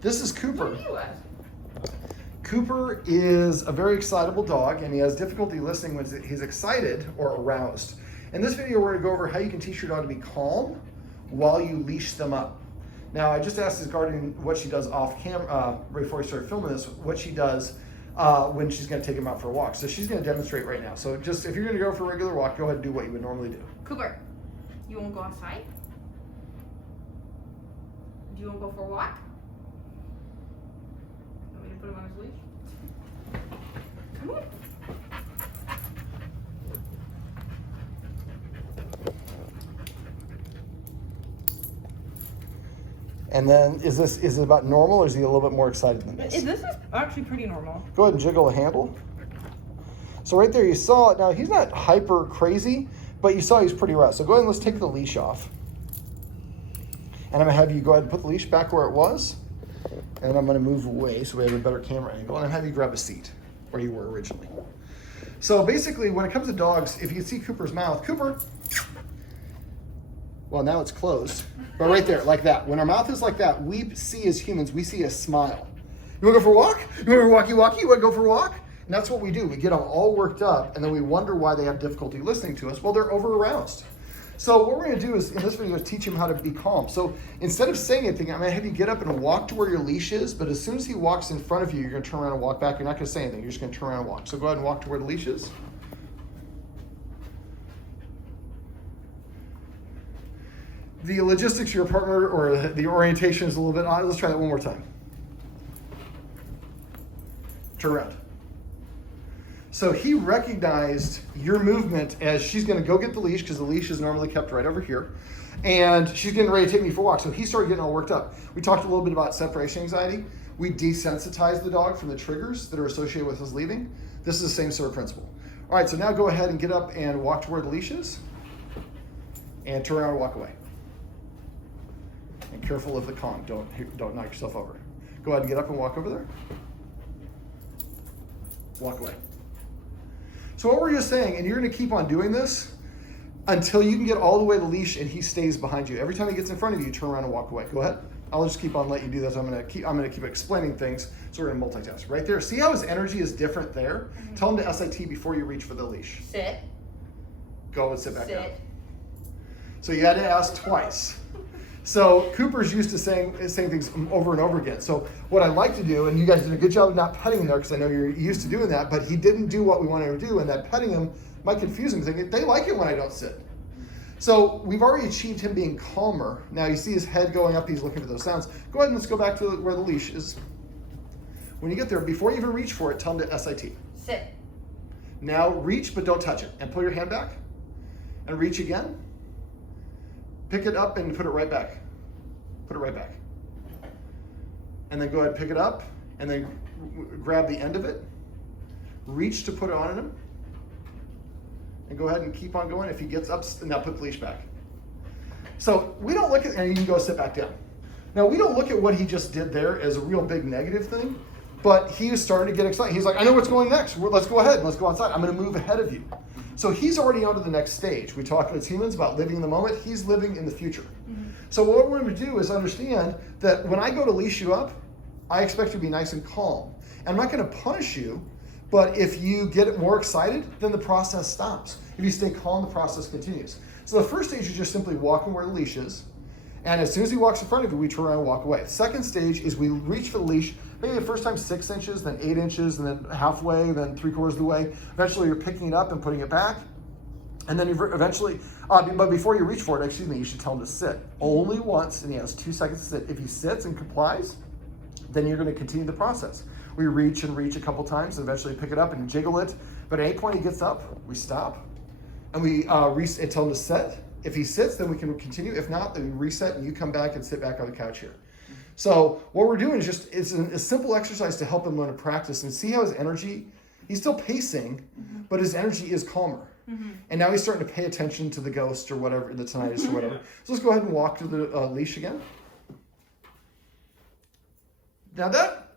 This is Cooper. What are you at? Cooper is a very excitable dog, and he has difficulty listening when he's excited or aroused. In this video, we're going to go over how you can teach your dog to be calm while you leash them up. Now, I just asked his guardian what she does off camera, right before we started filming this, what she does when she's going to take him out for a walk. So she's going to demonstrate right now. So just, if you're going to go for a regular walk, go ahead and do what you would normally do. Cooper, you want to go outside? Do you want to go for a walk? Want me to put him on his leash? Come on. And then, is it about normal, or is he a little bit more excited than this? This is actually pretty normal. Go ahead and jiggle a handle. So right there, you saw it. Now, he's not hyper crazy, but you saw he's pretty rough. So go ahead and let's take the leash off. And I'm gonna have you go ahead and put the leash back where it was. And I'm gonna move away so we have a better camera angle. And I'm have you grab a seat where you were originally. So basically, when it comes to dogs, if you can see Cooper's mouth, Cooper, well, now it's closed, but right there, like that. When our mouth is like that, we see as humans, we see a smile. You wanna go for a walk? You wanna walkie-walkie? You wanna go for a walk? And that's what we do. We get them all worked up, and then we wonder why they have difficulty listening to us. Well, they're over-aroused. So what we're gonna do is, in this video, is teach them how to be calm. So instead of saying anything, I'm gonna have you get up and walk to where your leash is, but as soon as he walks in front of you, you're gonna turn around and walk back. You're not gonna say anything, you're just gonna turn around and walk. So go ahead and walk to where the leash is. The logistics of your partner or the orientation is a little bit odd. Let's try that one more time. Turn around. So he recognized your movement as she's going to go get the leash, because the leash is normally kept right over here. And she's getting ready to take me for a walk. So he started getting all worked up. We talked a little bit about separation anxiety. We desensitized the dog from the triggers that are associated with us leaving. This is the same sort of principle. All right, so now go ahead and get up and walk to where the leash is. And turn around and walk away. And careful of the Kong, don't knock yourself over. Go ahead and get up and walk over there. Walk away. So what we're just saying, and you're gonna keep on doing this until you can get all the way to the leash and he stays behind you. Every time he gets in front of you, turn around and walk away. Go ahead. I'll just keep on letting you do this. I'm gonna keep explaining things, so we're gonna multitask. Right there, see how his energy is different there? Mm-hmm. Tell him to SIT before you reach for the leash. Sit. Go and sit back down. Sit. So you had to ask twice. So Cooper's used to saying things over and over again. So what I like to do, and you guys did a good job of not petting him there, because I know you're used to doing that, but he didn't do what we wanted him to do, and that petting him might confuse him, thinking they like it when I don't sit. So we've already achieved him being calmer. Now you see his head going up, he's looking for those sounds. Go ahead and let's go back to where the leash is. When you get there, before you even reach for it, tell him to SIT. Sit. Now reach, but don't touch it. And pull your hand back. And reach again. Pick it up and put it right back. Put it right back. And then go ahead and pick it up, and then grab the end of it. Reach to put it on him. And go ahead and keep on going. If he gets up, now put the leash back. So we don't look at, and you can go sit back down. Now we don't look at what he just did there as a real big negative thing, but he is starting to get excited. He's like, I know what's going next. Let's go ahead and let's go outside. I'm gonna move ahead of you. So he's already on to the next stage. We talk as humans about living in the moment. He's living in the future. Mm-hmm. So what we're going to do is understand that when I go to leash you up, I expect you to be nice and calm. And I'm not going to punish you, but if you get more excited, then the process stops. If you stay calm, the process continues. So the first stage is just simply walking where the leash is. And as soon as he walks in front of you, we turn around and walk away. The second stage is we reach for the leash, maybe the first time 6 inches, then 8 inches, and then halfway, then 3/4 of the way. Eventually you're picking it up and putting it back. And then eventually, but before you reach for it, you should tell him to sit. Only once, and he has 2 seconds to sit. If he sits and complies, then you're gonna continue the process. We reach and reach a couple times, and eventually pick it up and jiggle it. But at any point he gets up, we stop, and we and tell him to sit. If he sits, then we can continue. If not, then we reset, and you come back and sit back on the couch here. So what we're doing is it's a simple exercise to help him learn to practice and see how his energy, he's still pacing, but his energy is calmer. Mm-hmm. And now he's starting to pay attention to the ghost or whatever, the tinnitus or whatever. So let's go ahead and walk to the leash again. Now that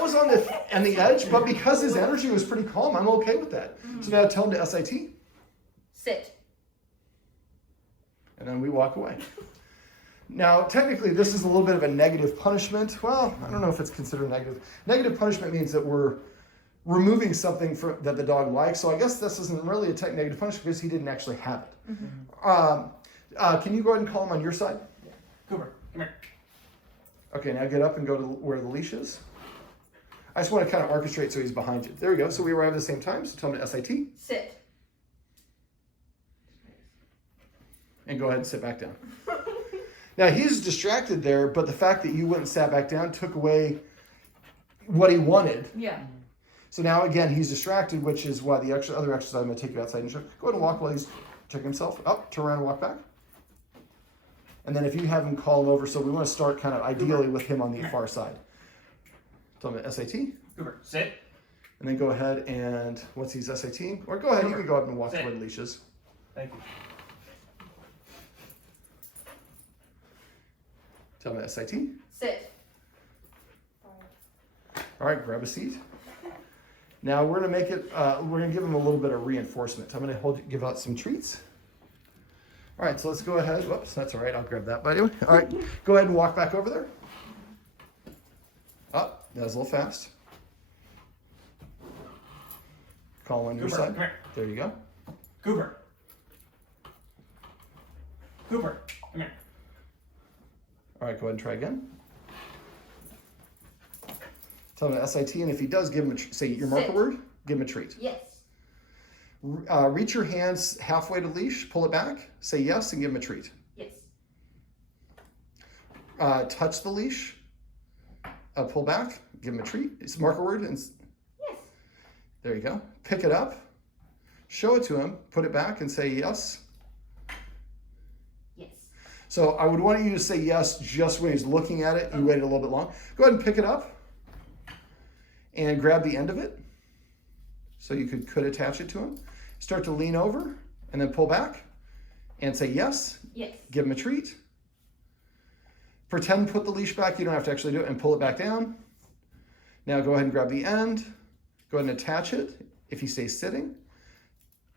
was on the edge, but because his energy was pretty calm, I'm okay with that. Mm-hmm. So now tell him to SIT. Sit. And then we walk away. Now, technically, this is a little bit of a negative punishment. Well, I don't know if it's considered negative. Negative punishment means that we're removing something that the dog likes. So I guess this isn't really a negative punishment because he didn't actually have it. Mm-hmm. Can you go ahead and call him on your side? Yeah. Cooper, come here. Okay, now get up and go to where the leash is. I just want to kind of orchestrate so he's behind you. There we go. So we arrive at the same time. So tell him to SIT. Sit. And go ahead and sit back down. Now he's distracted there, but the fact that you went and sat back down took away what he wanted. Yeah. So now again, he's distracted, which is why the other exercise I'm going to take you outside and show. Go ahead and walk while he's checking himself up. Turn around and walk back. And then if you have him call him over, so we want to start kind of ideally with him on the far side. Tell him to SAT. Cooper, sit. And then go ahead and once he's SAT, or go ahead, you can go up and walk to where the leash is. Thank you. Tell him to SIT. Sit. All right, grab a seat. Now we're gonna make it. We're gonna give him a little bit of reinforcement. I'm gonna give out some treats. All right, so let's go ahead. Whoops, that's all right. I'll grab that by the way. All right, go ahead and walk back over there. Oh, that was a little fast. Call on your Cooper, side. come here. There you go. Cooper. Cooper, come here. All right, go ahead and try again. Tell him to SIT, and if he does, give him say your marker Sit. word. Give him a treat. Yes. Reach your hands halfway to leash, pull it back, say yes, and give him a treat. Yes. Touch the leash, pull back, give him a treat. It's marker word, and Yes. there you go. Pick it up, show it to him, put it back, and say yes. Yes. So I would want you to say yes just when he's looking at it. You waited a little bit long. Go ahead and pick it up and grab the end of it. So you could attach it to him. Start to lean over and then pull back and say yes. Yes. Give him a treat. Pretend put the leash back. You don't have to actually do it, and pull it back down. Now go ahead and grab the end. Go ahead and attach it. If he stays sitting,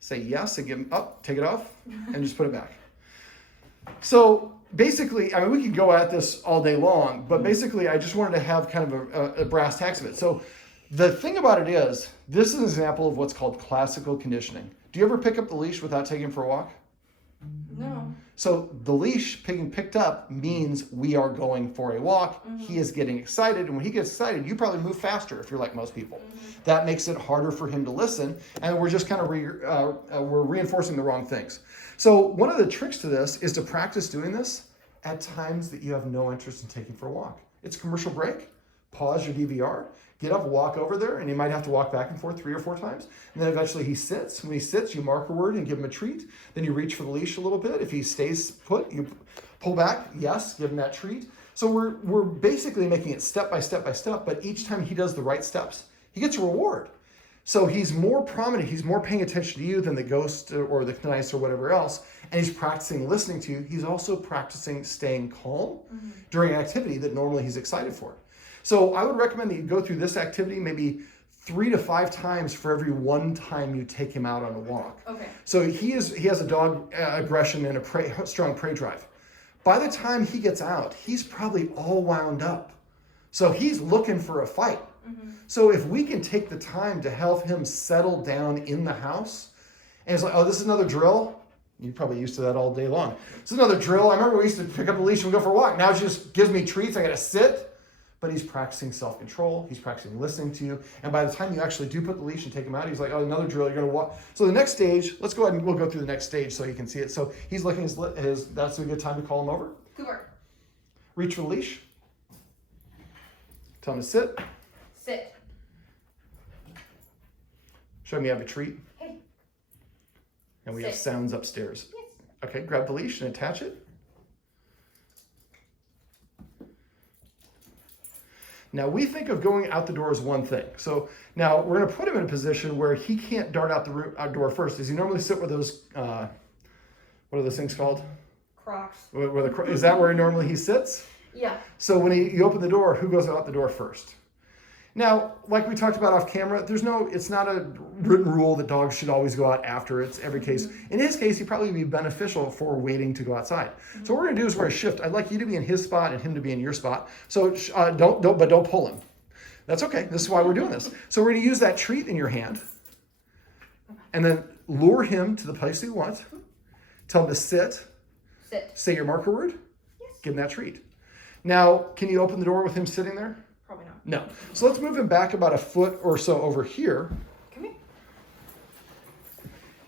say yes and give him up, take it off, and just put it back. So basically, I mean, we could go at this all day long, but basically I just wanted to have kind of a brass tacks of it. So the thing about it is, this is an example of what's called classical conditioning. Do you ever pick up the leash without taking him for a walk? No. So the leash being picked up means we are going for a walk. Mm-hmm. He is getting excited, and when he gets excited, you probably move faster if you're like most people. Mm-hmm. That makes it harder for him to listen, and we're just kind of we're reinforcing the wrong things. So one of the tricks to this is to practice doing this at times that you have no interest in taking for a walk. It's a commercial break. Pause your DVR. Get up, walk over there, and you might have to walk back and forth 3 or 4 times. And then eventually he sits. When he sits, you mark a word and give him a treat. Then you reach for the leash a little bit. If he stays put, you pull back. Yes, give him that treat. So we're basically making it step by step by step, but each time he does the right steps, he gets a reward. So he's more prominent, he's more paying attention to you than the ghost or the nice or whatever else, and he's practicing listening to you. He's also practicing staying calm during an activity that normally he's excited for. So I would recommend that you go through this activity maybe 3 to 5 times for every 1 time you take him out on a walk. Okay. So he has a dog aggression and a strong prey drive. By the time he gets out, he's probably all wound up. So he's looking for a fight. Mm-hmm. So if we can take the time to help him settle down in the house, and it's like, oh, this is another drill. You're probably used to that all day long. It's another drill. I remember we used to pick up the leash and go for a walk. Now it just gives me treats. I got to sit. But he's practicing self-control. He's practicing listening to you. And by the time you actually do put the leash and take him out, he's like, oh, another drill. You're going to walk. So the next stage, let's go ahead and we'll go through the next stage so you can see it. So he's looking that's a good time to call him over. Cooper. Reach for the leash. Tell him to sit. Sit. Show him you have a treat. Hey. And we Sit. have sounds upstairs. Yes. Okay, grab the leash and attach it. Now we think of going out the door as one thing. So now we're going to put him in a position where he can't dart out the door first. Does he normally sit with those, what are those things called? Crocs. Is that where normally he sits? Yeah. So when you open the door, who goes out the door first? Now, like we talked about off camera, it's not a written rule that dogs should always go out after. It's every case. In his case, he'd probably be beneficial for waiting to go outside. So what we're gonna do is we're gonna shift. I'd like you to be in his spot and him to be in your spot. So don't pull him. That's okay. This is why we're doing this. So we're gonna use that treat in your hand and then lure him to the place you want. Tell him to sit. Sit. Say your marker word. Yes. Give him that treat. Now, can you open the door with him sitting there? Probably not. No. So let's move him back about a foot or so over here. Come here.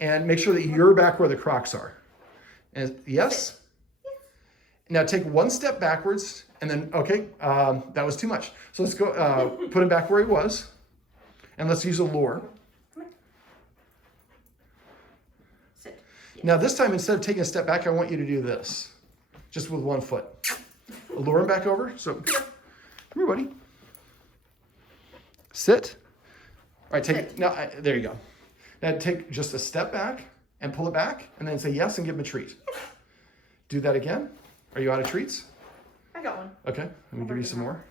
And make sure that you're back where the Crocs are. And yes? Now take one step backwards and then, okay, that was too much. So let's go, put him back where he was. And let's use a lure. Come here. Sit. Yes. Now this time, instead of taking a step back, I want you to do this. Just with one foot. Lure him back over. So, come here, buddy. Sit. All right, Sit. There you go. Now take just a step back and pull it back and then say yes and give him a treat. Do that again. Are you out of treats? I got one. Okay, let me give you some more.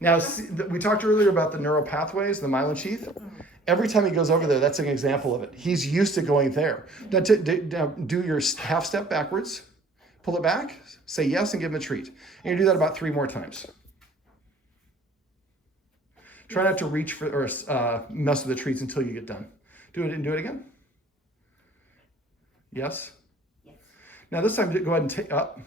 Now, we talked earlier about the neural pathways, the myelin sheath. Every time he goes over there, that's an example of it. He's used to going there. Now, do your half step backwards, pull it back, say yes, and give him a treat. And you do that about 3 more times. Try not to reach for or mess with the treats until you get done. Do it and do it again. Yes? Yes. Now this time, go ahead and take up.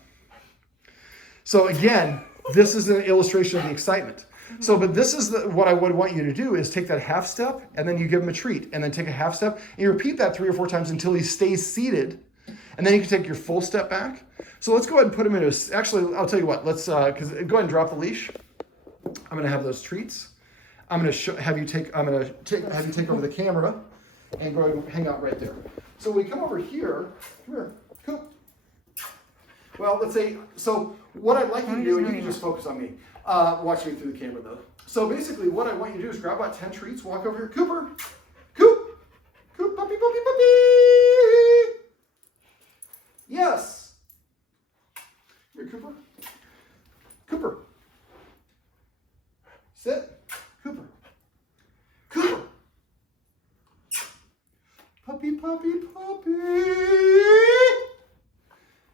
So again, this is an illustration of the excitement. So, but this is what I would want you to do is take that half step and then you give him a treat and then take a half step and you repeat that 3 or 4 times until he stays seated. And then you can take your full step back. So let's go ahead and put him into actually, I'll tell you what, let's, go ahead and drop the leash. I'm going to have those treats. I'm going to have you take over the camera and go ahead and hang out right there. So we come over here, come here, Coop. Well, let's say, so what I'd like you to do, and you can just focus on me, watch me through the camera though. So basically what I want you to do is grab about 10 treats, walk over here, Cooper, Coop, Coop, puppy, puppy, puppy. Yes. Come here, Cooper. Cooper. Sit. Cooper. Cooper. Puppy, puppy, puppy.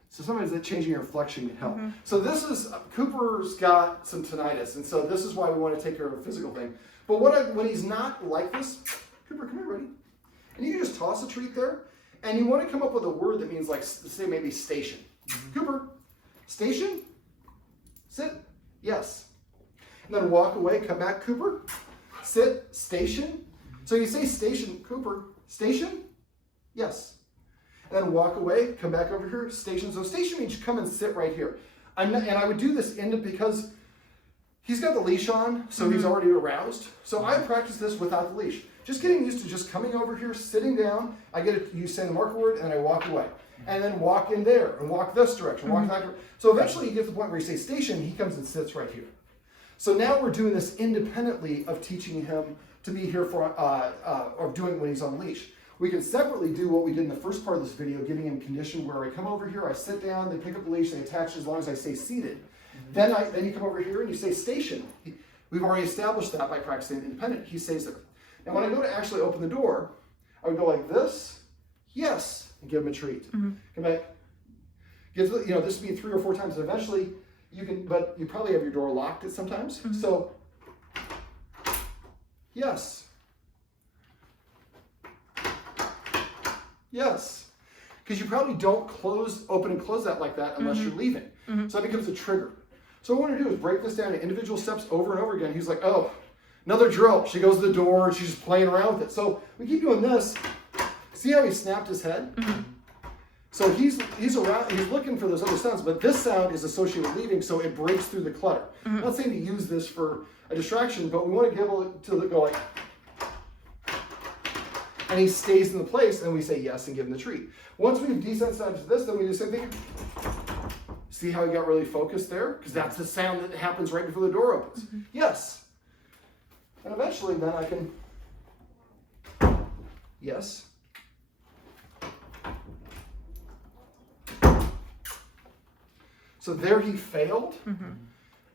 So sometimes that changing your inflection can help. So this is, Cooper's got some tinnitus, and so this is why we want to take care of a physical thing. But when he's not like this, Cooper, come here, buddy. And you can just toss a treat there, and you want to come up with a word that means like, say maybe station. Cooper, station, sit, yes. And then walk away, come back, Cooper, sit, station. So you say station, Cooper, station, yes. And then walk away, come back over here, station. So station means come and sit right here. And I would do this because he's got the leash on, so he's already aroused. So I practice this without the leash. Just getting used to just coming over here, sitting down. You say the marker word, and I walk away. And then walk in there, and walk this direction, walk that direction. So eventually you get to the point where you say station, he comes and sits right here. So now we're doing this independently of teaching him to be here for, or doing it when he's on leash. We can separately do what we did in the first part of this video, getting him conditioned where I come over here, I sit down, they pick up the leash, they attach it as long as I stay seated. Then you come over here and you say station. We've already established that by practicing independent. He stays there. Now when I go to actually open the door, I would go like this, yes, and give him a treat. Come back. This would be 3 or 4 times, and eventually you can, but you probably have your door locked at sometimes. So, yes. Yes. Because you probably don't open and close that like that unless you're leaving. So that becomes a trigger. So what I want to do is break this down to individual steps over and over again. He's like, oh, another drill. She goes to the door and she's just playing around with it. So we keep doing this. See how he snapped his head? So he's around, he's looking for those other sounds, but this sound is associated with leaving, so it breaks through the clutter. I'm not saying to use this for a distraction, but we want to be able to go like, and he stays in the place, and we say yes and give him the treat. Once we've desensitized to this, then we do the same thing. See how he got really focused there? Because that's the sound that happens right before the door opens. Yes. And eventually then I can, yes. So there he failed.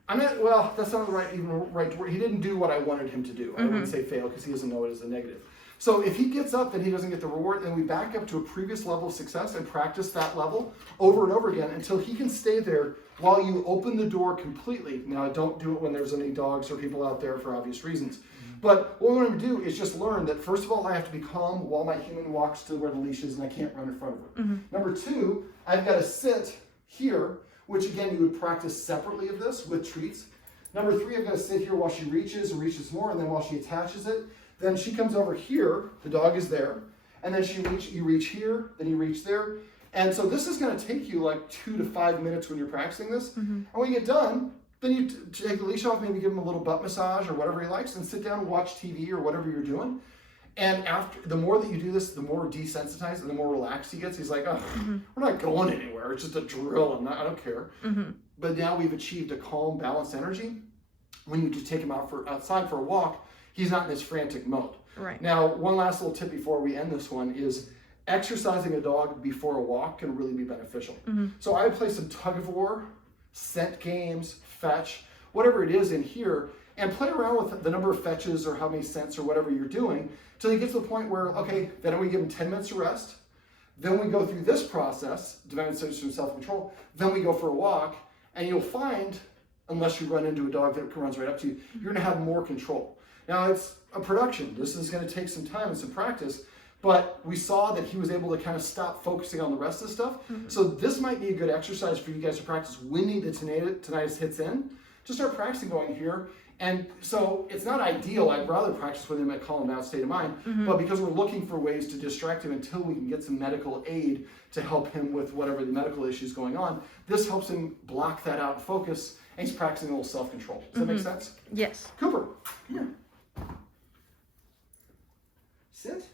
I'm not, well, that's not the right word. He didn't do what I wanted him to do. I wouldn't say fail because he doesn't know it as a negative. So if he gets up and he doesn't get the reward, then we back up to a previous level of success and practice that level over and over again until he can stay there while you open the door completely. Now, don't do it when there's any dogs or people out there for obvious reasons. But what we want him to do is just learn that, first of all, I have to be calm while my human walks to where the leash is and I can't run in front of her. Number two, I've got to sit here, which again, you would practice separately of this with treats. Number three, I've got to sit here while she reaches and reaches more, and then while she attaches it, then she comes over here, the dog is there, and then you reach here, then you reach there. And so this is going to take you like 2 to 5 minutes when you're practicing this. And when you get done, then you take the leash off, maybe give him a little butt massage or whatever he likes, and sit down and watch TV or whatever you're doing. And after, the more that you do this, the more desensitized and the more relaxed he gets. He's like, oh, we're not going anywhere. It's just a drill. I don't care. But now we've achieved a calm, balanced energy. When you just take him outside for a walk, he's not in this frantic mode. Right. Now, one last little tip before we end this one is exercising a dog before a walk can really be beneficial. So I play some tug of war, scent games, fetch, whatever it is in here, and play around with the number of fetches or how many scents or whatever you're doing till you get to the point where, okay, then we give him 10 minutes of rest. Then we go through this process, demonstration of self-control. Then we go for a walk, and you'll find, unless you run into a dog that runs right up to you, you're going to have more control. Now, it's a production. This is going to take some time and some practice, but we saw that he was able to kind of stop focusing on the rest of the stuff. So this might be a good exercise for you guys to practice when the tinnitus hits in. Just start practicing going here. And so it's not ideal. I'd rather practice with him at calm down state of mind, but because we're looking for ways to distract him until we can get some medical aid to help him with whatever the medical issue is going on, this helps him block that out and focus, and he's practicing a little self-control. Does that make sense? Yes. Cooper, come here. Sit.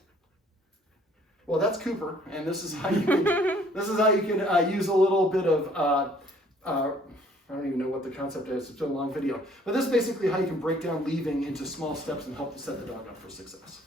Well, that's Cooper, and this is how you can use a little bit of I don't even know what the concept is. It's a long video, but this is basically how you can break down leaving into small steps and help to set the dog up for success.